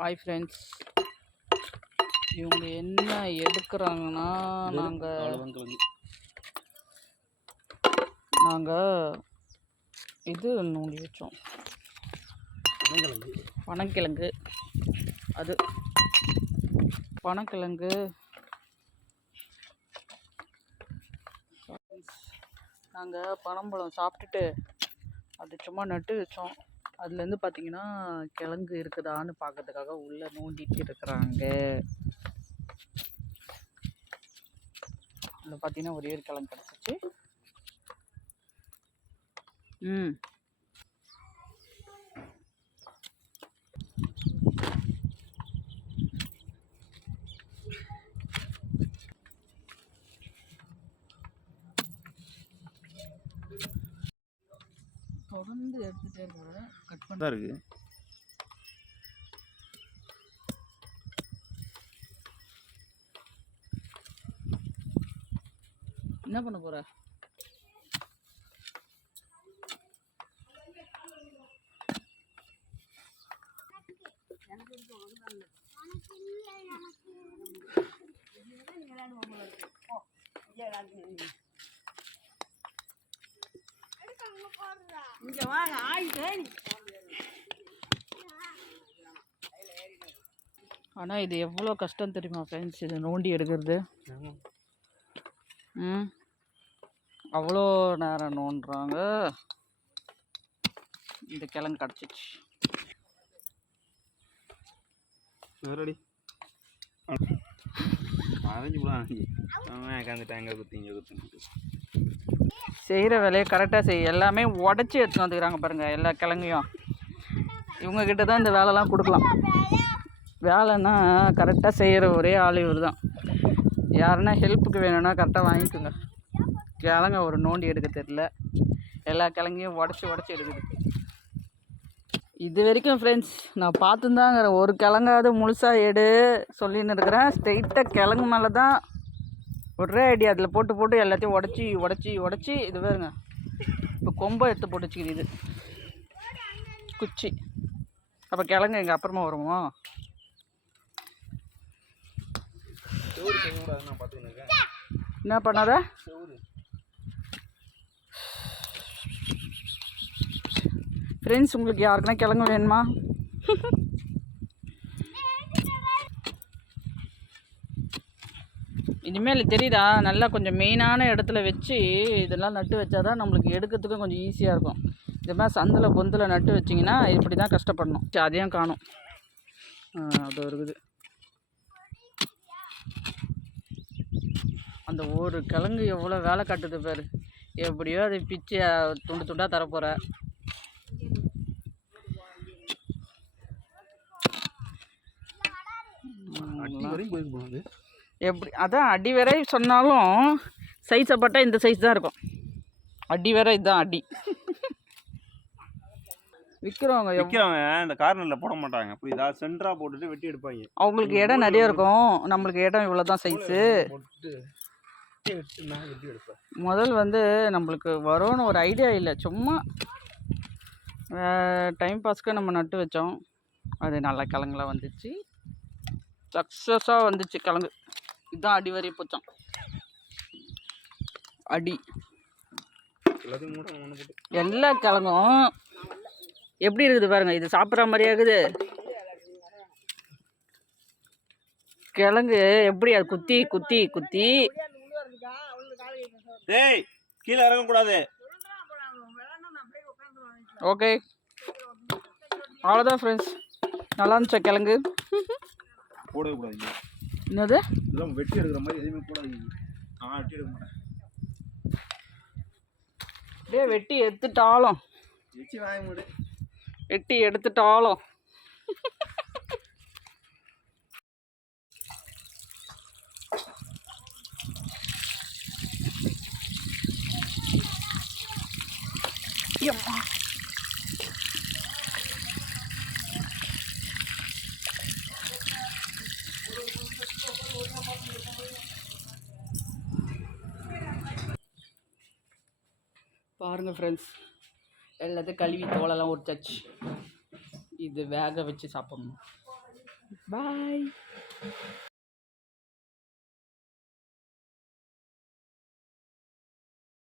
Hi friends, இவங்க என்ன எடுக்கிறாங்கன்னா நாங்கள் இது நோண்டி வச்சோம், பனங்கிழங்கு. அது பனங்கிழங்கு நாங்கள் பனம்பழம் சாப்பிட்டுட்டு அது சும்மா நட்டு வச்சோம். அதுலேருந்து பார்த்தீங்கன்னா கிழங்கு இருக்குதான்னு பார்க்கறதுக்காக உள்ளே நோண்டிட்டு இருக்கிறாங்க. அதில் பார்த்தீங்கன்னா ஒரே ஒரு கிழங்கு கிடச்சிச்சு. தொடர்ந்து எடுத்துகிட்டே இருக்க கட் பண்ண இருக்கு. என்ன பண்ண போற? ஆனால் இது எவ்வளோ கஷ்டம் தெரியுமா ஃப்ரெண்ட்ஸ், இது நோண்டி எடுக்கிறது. அவ்வளோ நேரம் நோண்டுறாங்க. இந்த கிழங்கு கிடச்சிச்சு. செய்கிற வேலையை கரெக்டாக செய்ய, எல்லாமே உடச்சி எடுத்துன்னு வந்துக்கிறாங்க பாருங்கள். எல்லா கிழங்கையும் இவங்கக்கிட்ட தான் இந்த வேலைலாம் கொடுக்கலாம். வேலைன்னா கரெக்டாக செய்கிற ஒரே ஆள் இவர் தான். யாருன்னா ஹெல்ப்புக்கு வேணும்னா கரெக்டாக வாங்கிக்கோங்க. கிழங்க ஒரு நோண்டி எடுக்க தெரியல, எல்லா கிழங்கையும் உடச்சி எடுக்குது. இது வரைக்கும் ஃப்ரெண்ட்ஸ் நான் பார்த்துருந்தாங்கிற ஒரு கிழங்காவது முழுசாக எடு சொல்லின்னு இருக்கிறேன். ஸ்ட்ரெயிட்டாக கிழங்கு மேலே தான் ஒரே அடி அதில் போட்டு எல்லாத்தையும் உடச்சி இது பாருங்க. இப்போ கொம்பை எடுத்து போட்டு வச்சுக்கிது இது குச்சி. அப்போ கிழங்கு எங்கள் அப்புறமா வருமோ? என்ன பண்ணாத ஃப்ரெண்ட்ஸ், உங்களுக்கு யாருக்குன்னா கிழங்கு வேணுமா? இனிமேல் தெரியுதா, நல்லா கொஞ்சம் மெயினான இடத்துல வச்சு இதெல்லாம் நட்டு வச்சாதான் நம்மளுக்கு எடுக்கிறதுக்கும் கொஞ்சம் ஈஸியாக இருக்கும். இது மாதிரி சந்தில் பொந்தில் நட்டு வச்சிங்கன்னா இப்படி தான் கஷ்டப்படணும். அதையும் காணும். அது இருக்குது. அந்த ஒரு கிழங்கு எவ்வளோ வேலை காட்டுது பாரு. எப்படியோ அதை பிச்சு துண்டாக தரப்போகிற. எப்படி அதான் அடி வரை சொன்னாலும் சைஸை பட்டா இந்த சைஸ் தான் இருக்கும். அடி வரை இதுதான் அடி. விற்கிறவங்க இந்த கார்னரில் போட மாட்டாங்க, புரியுதா? சென்டராக போட்டுட்டு வெட்டி எடுப்பாங்க. அவங்களுக்கு இடம் நிறைய இருக்கும், நம்மளுக்கு இடம் இவ்வளோ தான் சைஸு. முதல் நம்மளுக்கு வரும்னு ஒரு ஐடியா இல்லை, சும்மா டைம் பாஸ்க்கு நம்ம நட்டு வச்சோம். அது நல்ல கிழங்குலாம் வந்துச்சு, சக்ஸஸாக வந்துச்சு கிழங்கு. இதுதான் அடி வரை போச்சோம். அடி எல்லா கிழங்கும் எப்படி இருக்குது பாருங்க. இது சாப்பிட்ற மாதிரியா இருக்குது கிழங்கு. எப்படி அது குத்தி கீழே இறங்கக்கூடாது. ஓகே, அவ்வளோதான் ஃப்ரெண்ட்ஸ். நல்லா இருந்துச்சா கிழங்கு? போடவே கூடாது. என்னது வெட்டி எடுக்கிற மாதிரி எதுவுமே போடாதீங்க. வெட்டி எடுக்க மாட்டேன். அப்படியே வெட்டி எடுத்துட்டாலும் பாருங்கள் ஃப்ரெண்ட்ஸ், எல்லாத்தையும் கழுவி தோலெல்லாம் உரிச்சாச்சு. இது வேக வச்சு சாப்பிடணும். பாய்.